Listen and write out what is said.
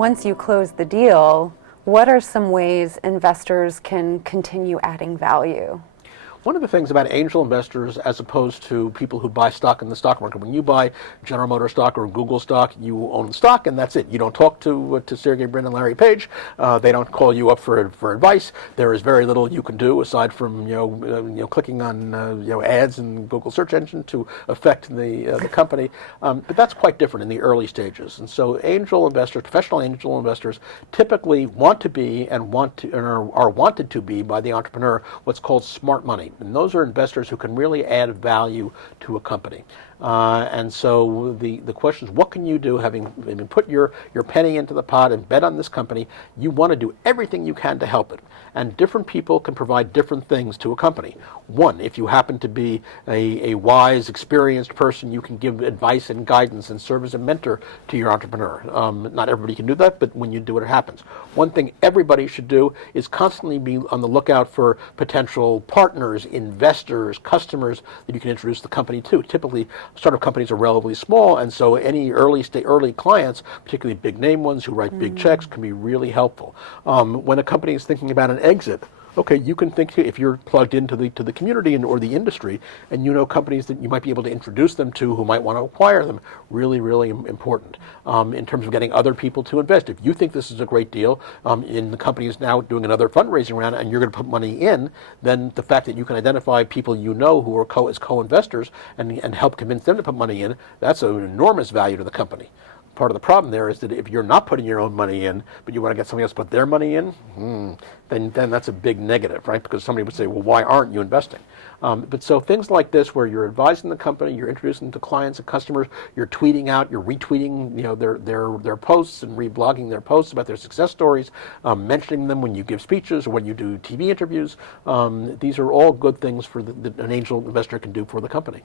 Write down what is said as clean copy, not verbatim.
once you close the deal, what are some ways investors can continue adding value? One of the things about angel investors as opposed to people who buy stock in the stock market, when you buy General Motors stock or Google stock, you own the stock and that's it. You don't talk to Sergey Brin and Larry Page. They don't call you up for advice. There is very little you can do aside from clicking on ads in Google search engine to affect the company. But that's quite different in the early stages. And so angel investors, professional angel investors, typically want to be and are wanted to be by the entrepreneur what's called smart money. And those are investors who can really add value to a company. And so the question is, what can you do, having put your penny into the pot and bet on this company? You want to do everything you can to help it. And different people can provide different things to a company. One, if you happen to be a wise, experienced person, you can give advice and guidance and serve as a mentor to your entrepreneur. Not everybody can do that, but when you do it, it happens. One thing everybody should do is constantly be on the lookout for potential partners, investors, customers that you can introduce the company to. Typically, startup companies are relatively small, and so any early clients, particularly big name ones who write big checks, can be really helpful. When a company is thinking about an exit, okay, you can think, if you're plugged into the community or the industry, and you know companies that you might be able to introduce them to who might want to acquire them, really, really important in terms of getting other people to invest. If you think this is a great deal, and the company is now doing another fundraising round, and you're going to put money in, then the fact that you can identify people you know who are as co-investors and help convince them to put money in, that's an enormous value to the company. Part of the problem there is that if you're not putting your own money in, but you want to get somebody else to put their money in, then that's a big negative, right? Because somebody would say, well, why aren't you investing? But so things like this, where you're advising the company, you're introducing them to clients and customers, you're tweeting out, you're retweeting, their posts and reblogging their posts about their success stories, mentioning them when you give speeches or when you do TV interviews. These are all good things for an angel investor can do for the company.